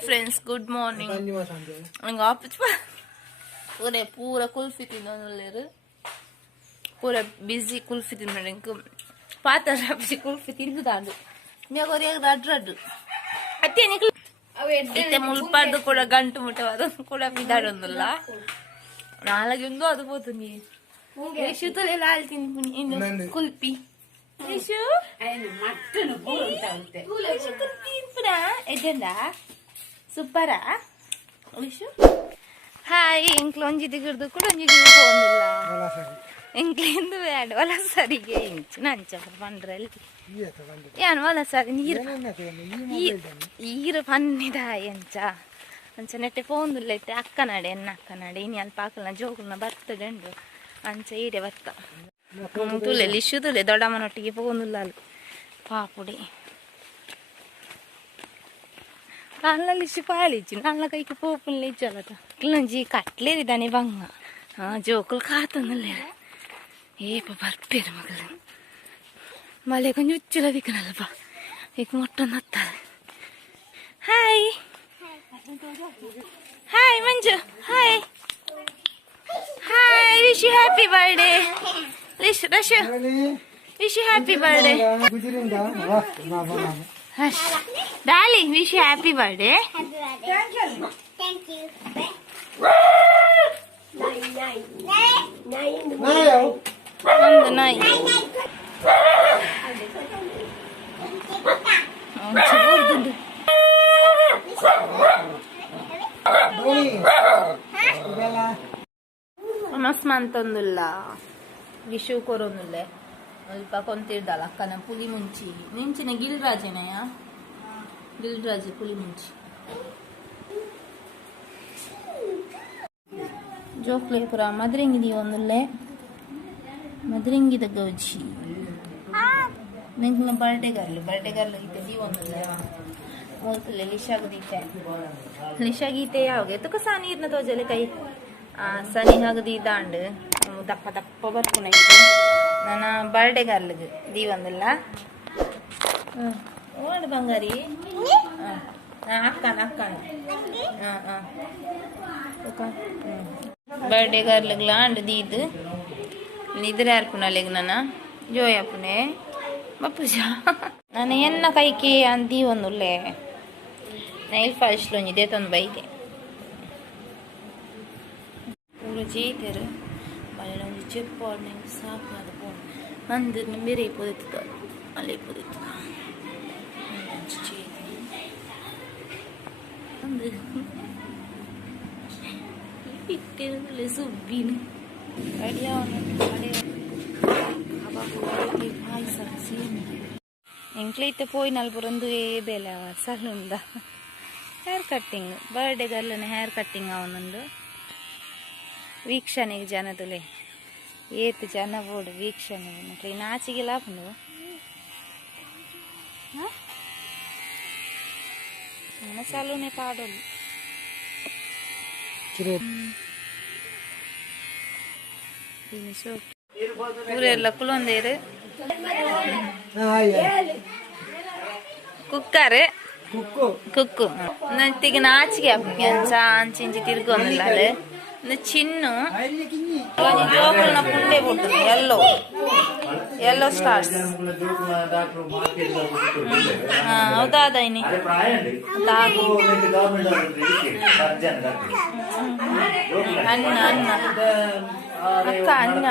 Friends, good morning. पूरा कुल्फी तिन्नु पूरा busy kulfi तिन्नु पात कुल्फी तिन्नुदांडु रड्डु अत्ते इत्ते मुल्पार्ದು ಕೂಡ ಗಂಟು ಮುಟ್ಟವಾದ ಕೂಡ ಬಿದಾಡೊಂದಿಲ್ಲ ನಾಳೆಗೆ ಒಂದು ಅದು పోతుంది ಯಶು ತಲೆಲ್ಲ ಆಳ್ತೀನಿ ಇನ್ನು ಕುಲ್ಫಿ ಯಶು ಮಟ್ಟನು ಬೋಂತಾಂತೆ ಯಶು ಕುಲ್ಫಿ ಇಪ್ಪರಾ ಎಜೆಂಡಾ ಸೂಪರಾ ಯಶು ಹಾಯ್ ಇಂಕ್ಲೊಂಜಿ ದಿಗರ್ದು ಕೂಡ ಒಂಜಿಗೆ ಹೋಗೋದಿಲ್ಲ ಇಂಕ್ಲಿಂದು ಬೇಡ ವಲ ಸರಿಗೆ ಇಂಚು ನಂಚ ಬಂದ್ರಲ್ಲಿ ಏನು ವಲ ಸರಿ ನೀರು ಈರು ಪನ್ನಿದ ಎಂಚ ಅಂಚ ನೆಟ್ಟೆ ಪೋಂದುಲ್ಲ ಐತೆ ಅಕ್ಕ ನಡೆ ಎನ್ನ ಅಕ್ಕ ನಡೆ ಇನ್ನು ಅಲ್ಲಿ ಪಾಕಲ್ನ ಜೋಗುಲ್ನ ಬರ್ತದೆ ಉಂಡು ಅಂಚ ಈಡೆ ಬರ್ತ ತುಲೆ ಲಿಶು ತುಲೆ ದೊಡ್ಡಮ್ಮನೊಟ್ಟಿಗೆ ಪೋಂದುಲ್ಲ ಅಲ್ಲಿ ಪಾಪುಡಿ ನಲ್ಲ ಲಿಶು ಪಾಲಿಜ್ಜು ನಲ್ಲ ಕೈಗೆ ಪೋಪುಲ್ಲ ಇಜ್ಜಲ್ಲದ ಇಲ್ಲಂಜಿ ಕಟ್ಲೇರಿದ್ದಾನೆ ಬಂಗ ಜೋಕುಲು ಕಾತಂದಲ್ಲೇ ಏಪ ಬರ್ಪೇರು ಮಗಲು ಮಳೆ ಕೊಂಚ ಉಚ್ಚಲ ದಿಕ್ಕನಲ್ಲಪ್ಪ ಈಗ ಮೊಟ್ಟೊಂದು ಹತ್ತಾರೆ hi hi Manju hi hi wish you happy birthday Rashu wish you happy birthday Dolly wish you happy birthday ಒಂದು ನಾಯಿ ಮಸ್ಮಂತೊಂದುಲ್ಲ ವಿಶು ಕೊರೊಂದುಲ್ಲೆ ಅಲ್ಪ ಕೊಂತಿರ್ದಲ್ಲ ಅಕ್ಕನ ಪುಲಿ ಮುಂಚಿ ನಿಂಚಿನ ಗಿಲ್ರಾಜನಯ ಗಿಲ್ರಾಜ ಪುಲಿ ಮುಂಚಿ ಜೋಕ್ಲೆ ಪುರ ಮದ್ರಿಂಗಿದಿ ಒಂದುಲ್ಲೆ ಮದ್ರಿಂಗಿದ ಗೌಜಿ ನಿಂಗೆ ಬರ್ಡೇ ಗರ್ಲು ಗೀತೆ ದಿ ಒಂದುಲ್ಲೆ ಮೂರ್ತಲೆ ಲಿಶಾಗ ದೀತೆ ಲಿಶಾ ಗೀತೆ ಯಾವಾಗ ತುಕ ಸಾ ನೀರ್ನ ತೋಜಲೆ ಕೈ ಸನಿ ಹಾಗದಿ ದಾಂಡ್ ದಪ್ಪ ದಪ್ಪ ಬರ್ಕೊಂಡೈತೆ ನನ್ನ ಬರ್ಡೇ ಗರ್ಲ್ಗೆ ದಿ ಒಂದಿಲ್ಲ ಓಡ್ ಬಂಗಾರಿ ಅಕ್ಕನ ಬರ್ಡೇ ಗರ್ಲ್ಗೆ ಅಂಡ್ ದೀದ್ ನಿದ್ರೆ ಯಾರ್ಪುನಲೆಗ್ ನನ್ನ ಜೋಯಪ್ಪನೆ ಬಪ್ಪುಜ ನಾನು ಎನ್ನ ಕೈಕೆ ಅಂದಿ ಒಂದುಲ್ಲೆ ನೈಲ್ ಫಾಲಿಶ್ಲು ಒಂಜಿದೆ ತಂದು ಬೈಗೆ ಪೂರ ಜೀತೆರು ಬಳೆಲ ಒಂಜಿ ಚೆಪ್ಪು ಆಡ್ನಂಗೆ ಸಾಕಾದ ಪೋಣು ಮಂದಿರ್ನ ಬೇರೆ ಪೋದಿತ್ತ ಅಲ್ಲೇ ಪೋದಿತ್ತ ಒಂದು ಇಟ್ಟಿರದಲ್ಲೇ ಸುಬ್ಬಿನ ಎಂಕ್ಲೈತೆ ಪೋಯಿ ನಲ್ಪುರಂದು ಬೇಲ ಸಲುಂದ ಹೇರ್ ಕಟ್ಟಿಂಗ್ ಬರ್ಡೇ ಗರ್ಲನ ಹೇರ್ ಕಟ್ಟಿಂಗ್ ಅವನೊಂದು ವೀಕ್ಷಣೆಗೆ ಜನದುಲೆ ಏತು ಜನ ಬೋಡು ವೀಕ್ಷಣೆ ಮಕ್ಳಿಗೆ ನಾಚಿಗೆ ಲಾಪುಂಡು ನನ್ನ ಸಲೂನೆ ಪಾಡೋದು ಊರೆಲ್ಲ ಕುಲೊಂದೇರು ಕುಕ್ಕರ್ ಕುಕ್ಕು ನಂತಿಗೆ ನಾಚಿಗೆ ಅಂಚ ಅಂಚಿಂಚಿ ತಿರ್ಗೊಂದಿಲ್ಲ ಚಿನ್ನು ಜೋಕುಲ್ನ ಪುಂಡೆ ಬಿಟ್ಟದು ಎಲ್ಲೋ ಸ್ಟಾರ್ಸ್ ಹೌದಾದೈನಿ ಅನ್ನ ಅನ್ನ ಅಕ್ಕ ಅನ್ನ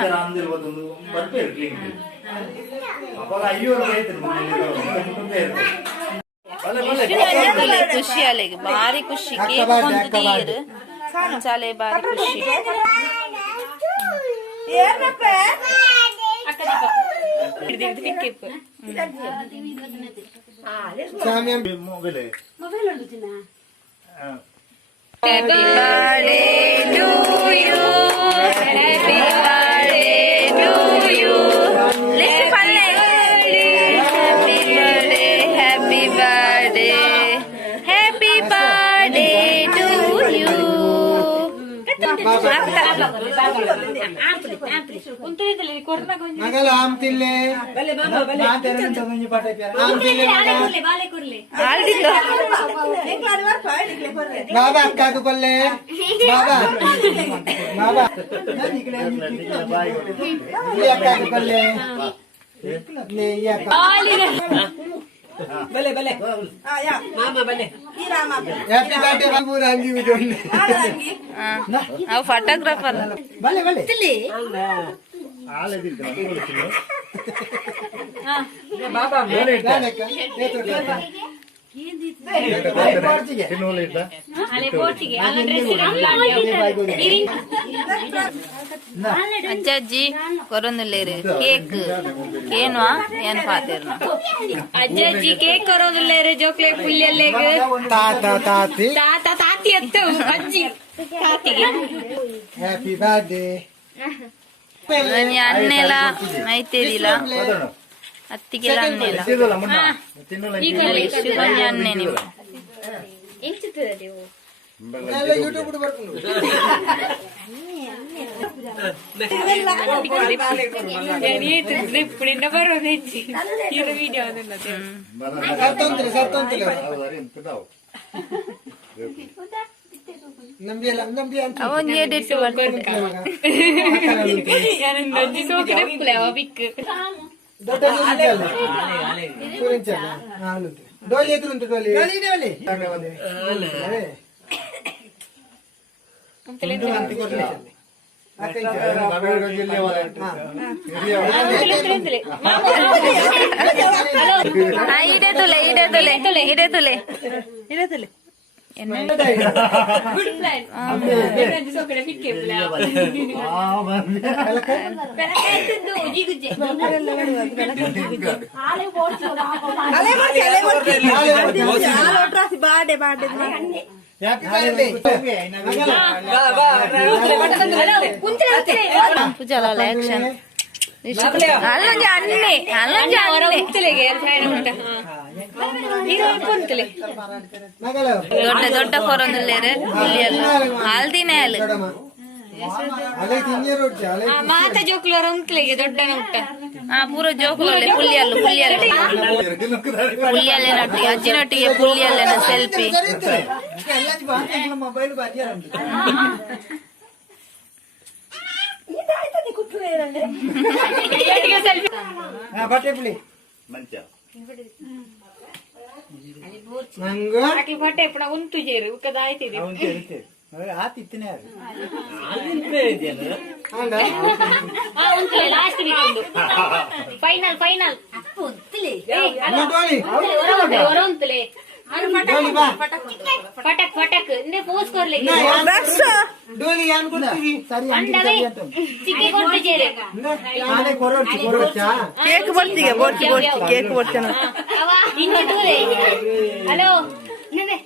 ಖುಷಿ ಅಲ್ಲಿಗೆ ಭಾರಿ ಖುಷಿ ಕೇಕ್ ಒಂದು ತೀರು ಚಾಲೆ ಭಾರಿ ಖುಷಿ Happy birthday to you. Happy birthday to you. Listen, Palle. Happy birthday, happy birthday, happy birthday to you. నగలు ఆమ్ తిల్లే బాబా అక్కకు కొల్లే బాబా బాబా అక్కకు కొల్లే भले भले या मामा भले ई रामा हैप्पी बर्थडे बाबू रांगी भी जोड़ने ಅವ್ ಫೋಟೋಗ್ರಾಫರ್ भले भले ಆಲೆ ದಿನ बाबा बोले डालेका ये तो ತಿನ್ನೋಲೆ ಇದ್ದ ಅಜ್ಜಿ ಕೊರೊಂದುಲ್ಲೇರು ಕೇಕ್ ಏನ್ವಾ ಏನ್ ಪಾತಿರ್ನ ಅಜ್ಜಿ ಕೇಕ್ ಕೊರೋದಿಲ್ಲೇರು ಜೋಕ್ಲೇಟ್ ಪುಲ್ಲಿಯಲ್ಲೇಗ ताता ताती ತಾತ ತಾತಿ ಎತ್ತು ಅಜ್ಜಿ ತಾತಿಗೆ हैप्पी बर्थडे ಅನ್ನೆಲ್ಲ ಐತೇದಿಲ್ಲ ಅತ್ತಿಗೆಲ್ಲ ಅನ್ನೆಲ್ಲ ತಿನ್ನೋಲ್ಲ ಮುನ್ನ ತಿನ್ನೋಲ್ಲ ಕೊಂಚ ಅನ್ನೆ ನೀವು ಎಲ್ಲ ಯೂಟ್ಯೂಬ್ ಬರ್ಕೊಂಡು ఇప్పుడు ఎన్న బరువు తెచ్చి ఇది వీడియో అన్నది ಸತ್ತೊಂತಿಲ್ಲ ನಂಬಿ ಅಂತ ಅವನ್ ಎಡಿಟ್ ಮಾಡ್ಕೊಂಡು అజ్జి సోకిన పులేవ పిక్ ದೊಡ್ಡ ಡೋಲಿ ಎದುರು ಡೋಲಿ ಡೋಲಿ ಇಡೆ ತುಲೆ సోకిన పిక్ పులేవ ಪೂಜಾಲ ಆಕ್ಷನ್ ಅಲ್ಲೊಂದು ಅನ್ನೆ ಅಲ್ಲೊಂದು ದೊಡ್ಡ ದೊಡ್ಡ ಕೊರೊಂದುಲ್ಲೇರು ಪುಲ್ಲಿಯಲ್ಲ ಹಲ್ದಿನೇ ಅಲ್ಲ ಮಾತ ಜೋಕ್ಲರ ಉಂಕ್ಲೆಗೆ ದೊಡ್ಡ ಉಂಟ ಪೂರ ಜೋಕುಲಲ್ಲಿ ಪುಲ್ಲಿಯಲ್ಲೇ ನೊಟ್ಟಿಗೆ ಅಜ್ಜಿನೊಟ್ಟಿಗೆ ಪುಲ್ಲಿಯಲ್ಲೇನ ಸೆಲ್ಫಿ ಮೊಬೈಲ್ ಬಟ್ಟೆ ಪುಳಿ ಮಂಚ అట్లా పట్టే ఇప్పుడు ఉంటు చేరు కదా అవుతుంది ఉంటులే లాస్ట్ వీక్ ఉండు ఫైనల్ ఫైనల్ ఉంతులే ಫಟಕ್ ಫಟಕ್ ಇಂದೇ ಪೋಸ್ಕೋರ್ಲೆ ಡೋಲಿ ಅನ್ಕೊಡ್ತೀವಿ ಸರಿ ಅಂಡವೇ ಚಿಕ್ಕಿ ಕೊಟ್ಟು ಜೇರೆ ನಾಳೆ ಕೊರೊಚ್ಚಾ ಕೇಕ್ ಬರ್ತಿಗೆ ಬೋರ್ಚಿ ಕೇಕ್ ಬರ್ತಾನ ಅವ ಇನ್ನು ಟೂಲೆ ಹಲೋ ಇನ್ನೇ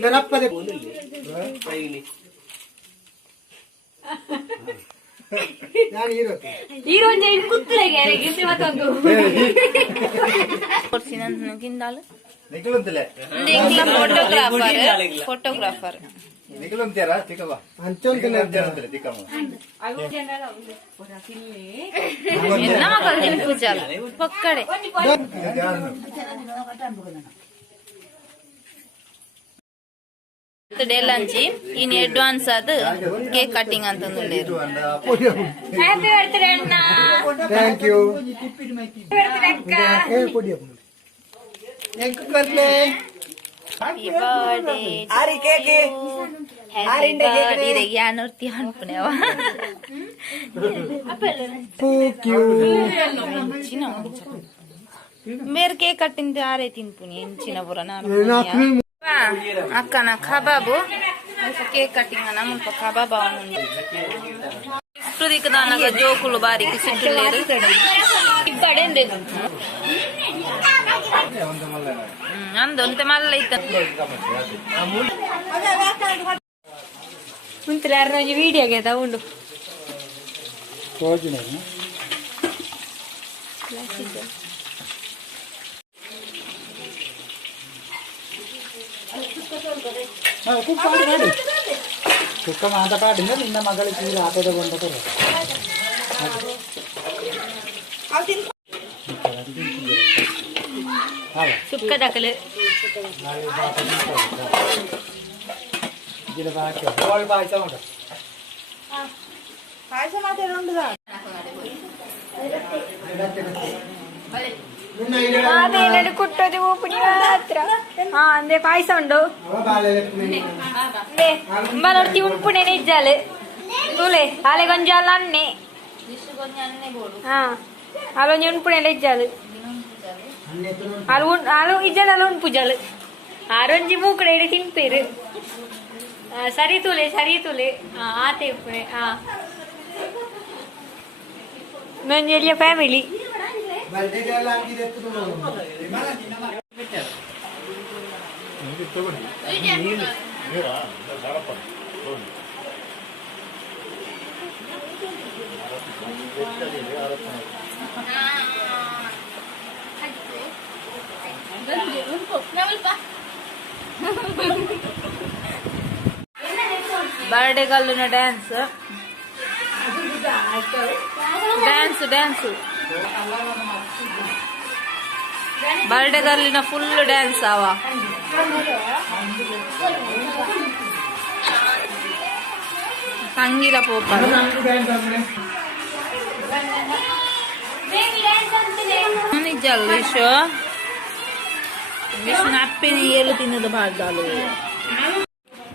ನೆನಪ್ಪದೆ ನಾನು ఈరోజు కుత్తులేగే గిఫ్ట్ మತ್ತొంದು కిందాలు ನಿಖಲಂತಲೇ ಫೋಟೋಗ್ರಾಫರ್ ನಿಖಲಂತೀರಾ ಚಿಕ್ಕವ್ವ ಅಂಚೊಂತಿಲ್ಲ ಚಿಕ್ಕಮ್ಮ ಎಲ್ಲ ಮಕ್ಕಳು ಪೂಜಾಲ ಪಕ್ಕಡೆ ಬರ್ತ್ಡೇ ಲಂಚಿ ಇನ್ ಅಡ್ವಾನ್ಸ್ ಅದು ಕೇಕ್ ಕಟಿಂಗ್ ಅಂತಂದು ಹ್ಯಾಪಿ ಬರ್ತ್ಡೇ ಅಣ್ಣ ಥ್ಯಾಂಕ್ ಯು ಹ್ಯಾಪಿ ಬರ್ತ್ಡೇ ಆರಿ ಕೇಕ್ ಹ್ಯಾಪಿ ಬರ್ತ್ಡೇ रे ಯಾನೂರ್ತಿ ಅನ್ಪುಣೆವ ಮೇರ್ ಕೇಕ್ ಕಟ್ಟಿಂದ ಆರೇ ತಿನ್ಪುನಿ ಎಂಚಿನ ಬುರ ನಾನು ಅಕ್ಕನ ಕಬಾಬು ಕೇಕ್ ಕಟ್ಟಿಂಗ್ ನಮ್ಮ ಕಬಾಬ್ ಅವನು ಇಷ್ಟು ದಿಕ್ಕದಾನಾಗ ಜೋಕುಲು ಬಾರಿಗೆ ಸಿಟ್ಟುಲೇರು ಇಬ್ಬಡೇಂದ್ರೆ ಅಂದೊಂತೆ ಮಲ್ಲ ಇತ್ತ ಮುಂತಲೆ ಯಾರು ವಿಡಿಯೋಗೆ ಉಂಡು ತೋಜಿನ ಮಾಡಿ ಸುಕ್ಕ ಮಾತಾಡಿನ ನಿನ್ನ ಮಗಳಿಗೆ ತೀರ ಆಟದ ಬಂದ ಸುಕ್ಕ ದಾಖಲೆ ಪಾಯಸ ಮಾಡ ಪಾಯಸ ಮಾತಾಡೋದು ಅದೇನಾದ್ರು ಕುಟ್ಟೋದು ಉಪ್ಪುಡಿ ಮಾತ್ರ ಅಂದ್ರೆ ಪಾಯಸ ಉಂಡು ಬಲೊಟ್ಟಿ ಉಂಪುಣೆನೆ ಇಜ್ಜಾಲು ತೂಲೆ ಹಾಲೆ ಗೊಂಜಾಲ ಅನ್ನೆ ಹಾಲೊಂಜಿ ಉಂಪುಣೆಲೆ ಇಜ್ಜಾಲು ಹಾಲು ಇಜ್ಜಾಲ ಉಂಪುಜಾಲು ಆರೊಂಜಿ ಮೂಕಡೆ ಇಡಿ ತಿನ್ಪೇರು ಸರಿ ತೂಲೆ ಆತೆ ಉಪ್ಪುಣೆ ನೊಂಜೆಲಿಯ ಫ್ಯಾಮಿಲಿ ಬರ್ಡೇ ಗಲ್ಲಿನ ಡ್ಯಾನ್ಸ್ ಬರ್ಡೇ ಗಲ್ಲಿನ ಫುಲ್ ಡ್ಯಾನ್ಸ್ ಅವ ಸಂಗೀತ ಪೋಪ ನಿಜ ಅಲ್ಲ ವಿಶ್ವನ ಅಪ್ಪೆನ ಏಳು ತಿನ್ನೋದು ಬಾರ್ದಾಲು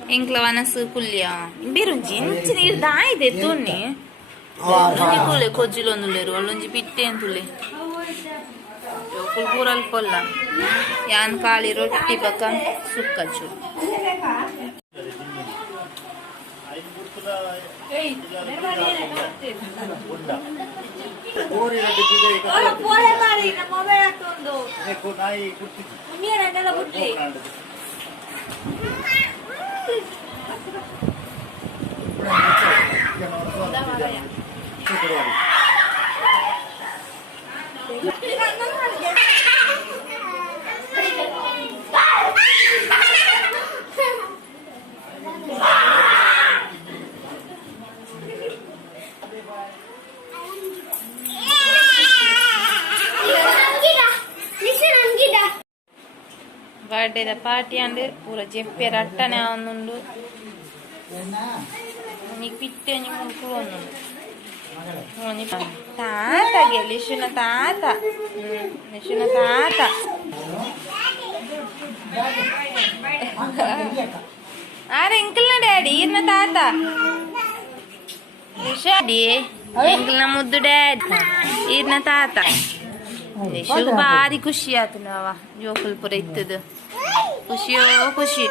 ಇಂಕ್ಲ ವನಸು ಕುಲ್ಯ ಬೇರುಂಜಿ ಇಂಚಿನ ಇರ್ದ ಆಯ್ದೆ ತುನ್ನಿ ತುಲೆ ಕೊಜ್ಜಿಲೊಂದುಲ್ಲೇರು ಅಲ್ಲೊಂಜಿ ಪಿಟ್ಟೆ ಅಂತುಲೆ ಕೂರಲ್ ಕೊಲ್ಲ ಯಾನ್ ಕಾಳಿ ರೊಟ್ಟಿ ಪಕ್ಕ ಸುಕ್ಕಚ್ಚು ಬರ್ಡೇದ ಪಾರ್ಟಿ ಅಂಡ್ ಪೂರ ಜೆಪ್ಪೆ ರಟ್ಟನೆ ಅವನುಂಡು ನೀ ಪಿಟ್ಟೆ ಮುಳ್ಕು ಒಂದುಂಡು ತಾತಗೆ ಲಿಶುನ ತಾತ ಆರೆ ಎಂಕಲ್ನ ಡ್ಯಾಡಿ ಈರ್ನ ತಾತ ಲಿಶಾಡಿ ಎಂಕಲ್ನ ಮುದ್ದು ಡ್ಯಾಡಿ ಈರ್ನ ತಾತ ಲಿಶುಗ್ ಬಾರಿ ಖುಷಿ ಆತು ನಾವ ಜೋಕುಲ್ ಪುರ ಇತ್ತದು ಖುಷಿಯೋ ಖುಷಿ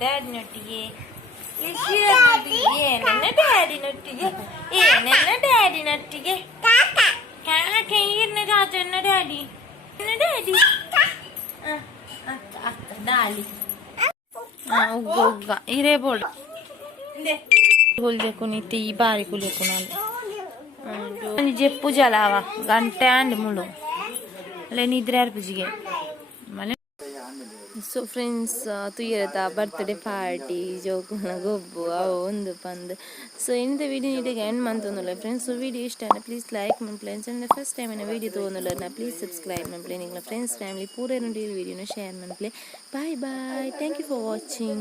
ಡ್ಯಾಡಿನೊಟ್ಟಿಗೆ ನನ್ನ ಡ್ಯಾಡಿನೊಟ್ಟಿಗೆ ಈರ್ನ ತಾತನ್ನ ಡ್ಯಾಡಿ ಡಾಲಿ ಉಗ್ಗ ಹಿರೇ ಬೋರ್ಡ್ ಹೊಲ್ದೆಕು ನಿತ್ಯ ಈ ಬಾರಿ ಕುಲಿಯಕು ನಾನು ಜೆಪ್ಪು ಜಲಾವ ಗಂಟೆ ಅಂಡ್ ಮುಳು ಅಲ್ಲೇ ನಿದ್ರೆ ಅರ್ಪುಜಿಗೆ ಮನೆ ಸೊ ಫ್ರೆಂಡ್ಸ್ ತುಯ್ಯರದ ಬರ್ತ್ಡೇ ಪಾರ್ಟಿ ಜೋಕುನ ಗೊಬ್ಬು ಅವು ಒಂದು ಪಂದ್ ಸೊ ಇಂಥ ವಿಡಿಯೋ ನೀಟಿಗೆ ಎಂಡ್ ಮಂತೊಂದುಲ್ಲ ಫ್ರೆಂಡ್ಸ್ ಸೊ ವಿಡಿಯೋ ಇಷ್ಟ please like my plains and first time ಏನ ವಿಡಿಯೋ ತೊಗೊಂಡುಲ್ಲ ಪ್ಲೀಸ್ ಸಬ್ಸ್ಕ್ರೈಬ್ ಮೈ ಪ್ಲೇ ನಿಂಗಳ ಫ್ರೆಂಡ್ಸ್ ಫ್ಯಾಮಿಲಿ ಪೂರ ನೋಡಿ ವಿಡಿಯೋನ ಶೇರ್ ಮನ್ಪ್ಲೆ bye thank you for watching